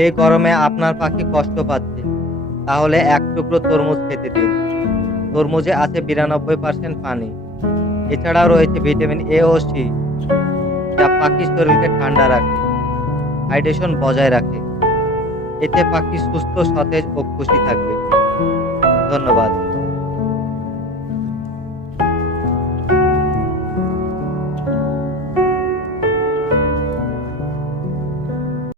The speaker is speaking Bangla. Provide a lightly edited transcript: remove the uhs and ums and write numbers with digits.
এই গরমে আপনার পাখি কষ্ট পাচ্ছে, তাহলে এক টুকরো তরমুজ খেতে দিন। তরমুজে আছে 92% পানি। এছাড়াও রয়েছে ভিটামিন এ ও সি, যা পাখির শরীরকে ঠান্ডা রাখে, হাইড্রেশন বজায় রাখে। এতে পাখি সুস্থ, সতেজ ও খুশি থাকবে। ধন্যবাদ।